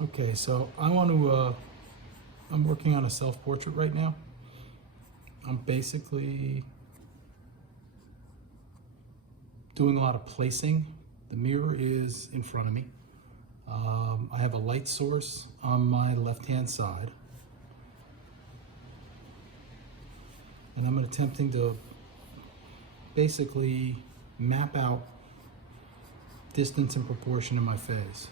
Okay, so I want to, I'm working on a self-portrait right now. I'm basically doing a lot of placing. The mirror is in front of me. I have a light source on my left-hand side. And I'm attempting to basically map out distance and proportion in my face.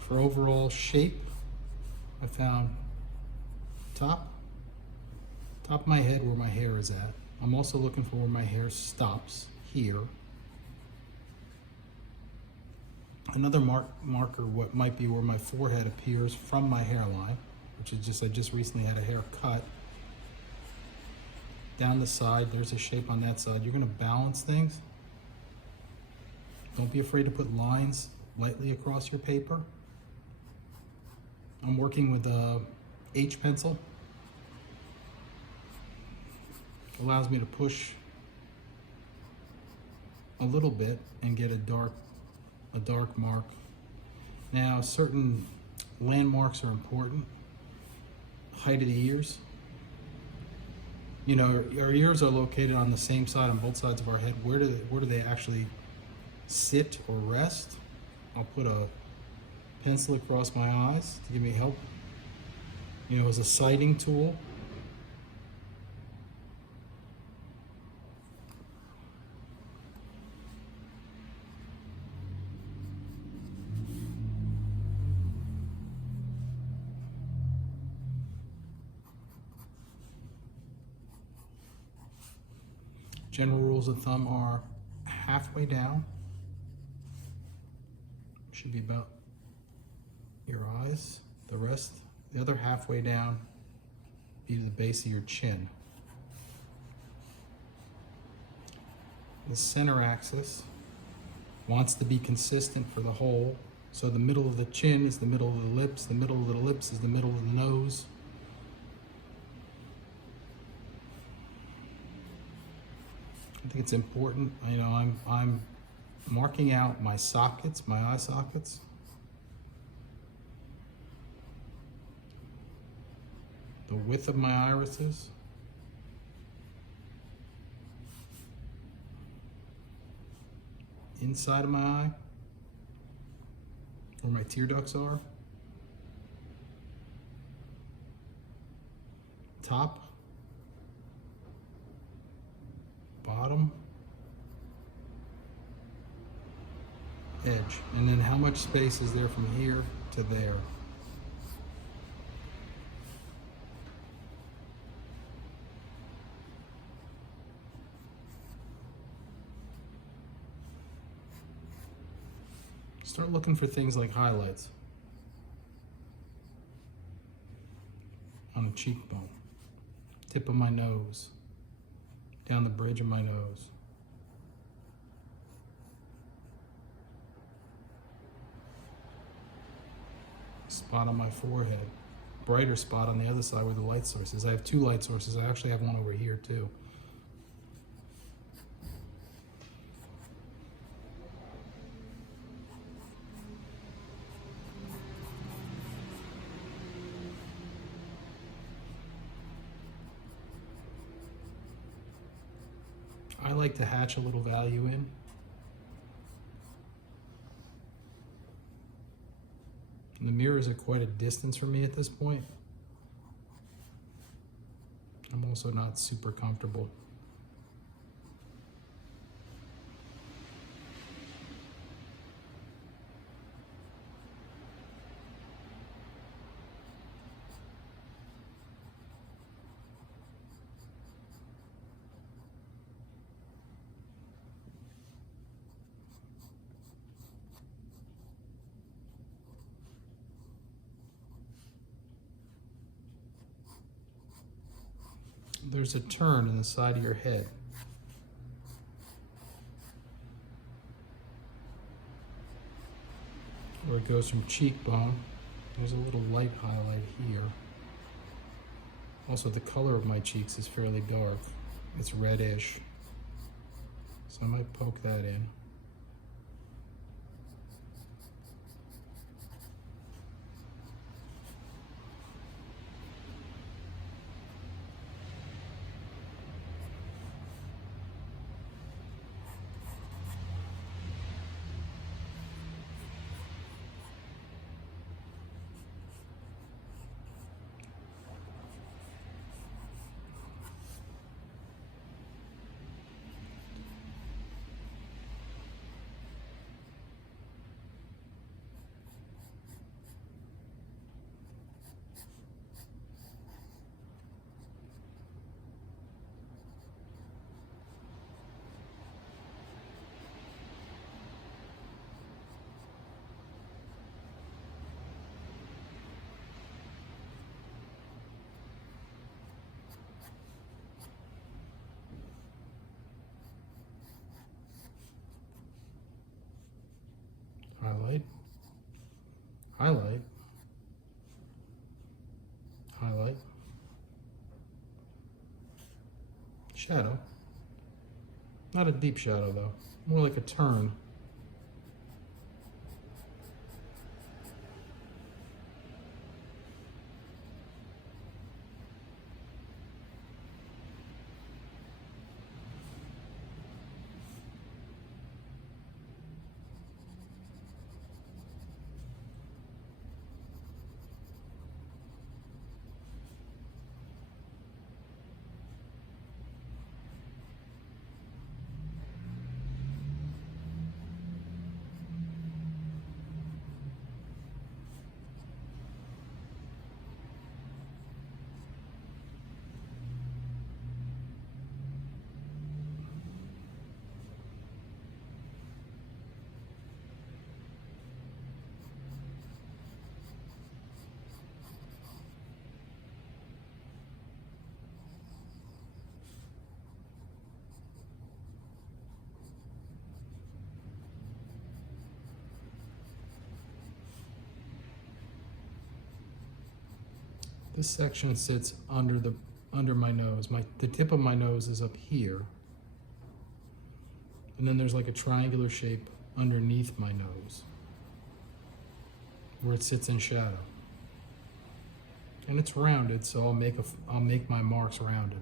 For overall shape, I found top of my head where my hair is at. I'm also looking for where my hair stops here. Another marker, what might be where my forehead appears from my hairline, which is just, I just recently had a hair cut. Down the side, there's a shape on that side. You're gonna balance things. Don't be afraid to put lines lightly across your paper. I'm working with a H pencil. Allows me to push a little bit and get a dark mark. Now, certain landmarks are important. Height of the ears. You know, our ears are located on the same side on both sides of our head. Where do they actually sit or rest? I'll put a pencil across my eyes to give me help. You know, as a sighting tool. General rules of thumb are halfway down, should be about your eyes. The rest, the other halfway down, be to the base of your chin. The center axis wants to be consistent for the whole. So the middle of the chin is the middle of the lips, the middle of the lips is the middle of the nose. I think it's important. You know, I'm marking out my sockets, my eye sockets. The width of my irises. Inside of my eye, where my tear ducts are. Top. Bottom, edge, and then how much space is there from here to there. Start looking for things like highlights on a cheekbone, tip of my nose, down the bridge of my nose. Spot on my forehead. Brighter spot on the other side where the light source is. I have two light sources. I actually have one over here too. I like to hatch a little value in. And the mirror is at quite a distance from me at this point. I'm also not super comfortable. There's a turn in the side of your head. Where it goes from cheekbone There's a little light highlight here. Also, the color of my cheeks is fairly dark. It's reddish. So I might poke that in. Highlight, highlight, highlight, shadow. Not a deep shadow though, more like a turn. This section sits under my nose. The tip of my nose is up here. And then there's like a triangular shape underneath my nose where it sits in shadow. And it's rounded, so I'll make my marks rounded.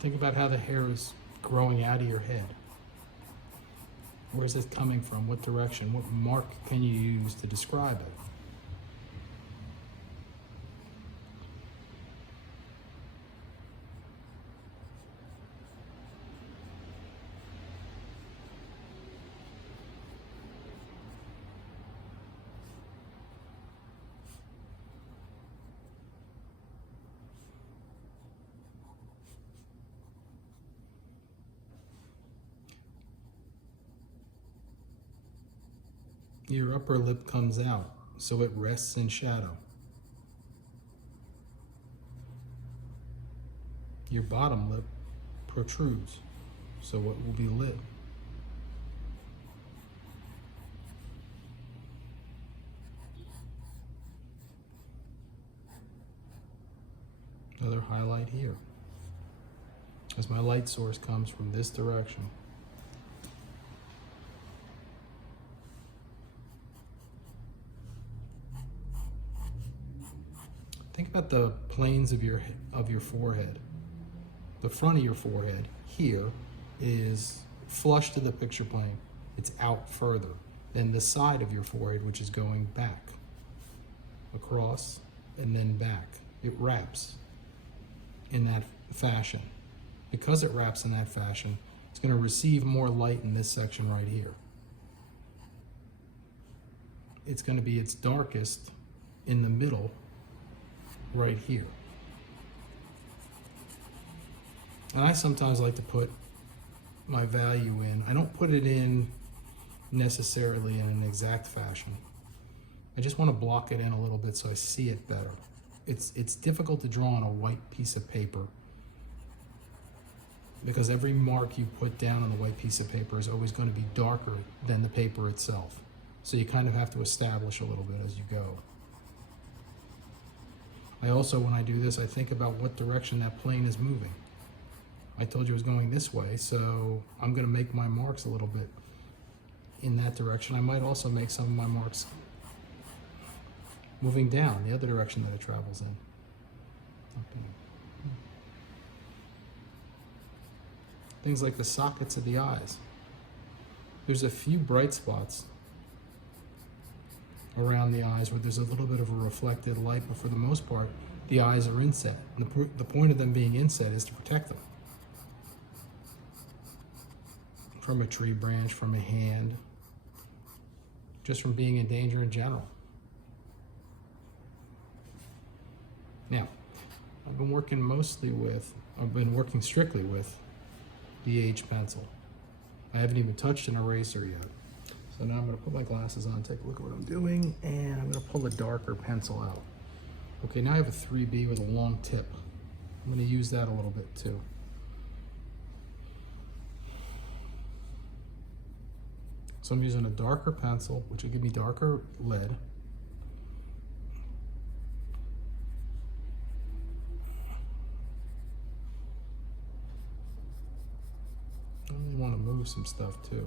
Think about how the hair is growing out of your head. Where's it coming from? What direction? What mark can you use to describe it? Your upper lip comes out, so it rests in shadow. Your bottom lip protrudes, so it will be lit. Another highlight here, as my light source comes from this direction. Think about the planes of your forehead. The front of your forehead here is flush to the picture plane. It's out further than the side of your forehead, which is going back, across, and then back. It wraps in that fashion. Because it wraps in that fashion, it's going to receive more light in this section right here. It's going to be its darkest in the middle right here. And I sometimes like to put my value in. I don't put it in necessarily in an exact fashion. I just want to block it in a little bit so I see it better. It's difficult to draw on a white piece of paper because every mark you put down on the white piece of paper is always going to be darker than the paper itself. So you kind of have to establish a little bit as you go. I also, when I do this, I think about what direction that plane is moving. I told you it was going this way, so I'm going to make my marks a little bit in that direction. I might also make some of my marks moving down the other direction that it travels in. Okay. Things like the sockets of the eyes. There's a few bright spots around the eyes where there's a little bit of a reflected light, but for the most part, the eyes are inset. And the point of them being inset is to protect them from a tree branch, from a hand, just from being in danger in general. Now, I've been working strictly with the H pencil. I haven't even touched an eraser yet. So now I'm going to put my glasses on, take a look at what I'm doing, and I'm going to pull a darker pencil out. Okay, now I have a 3B with a long tip. I'm going to use that a little bit too. So I'm using a darker pencil, which will give me darker lead. I really want to move some stuff too.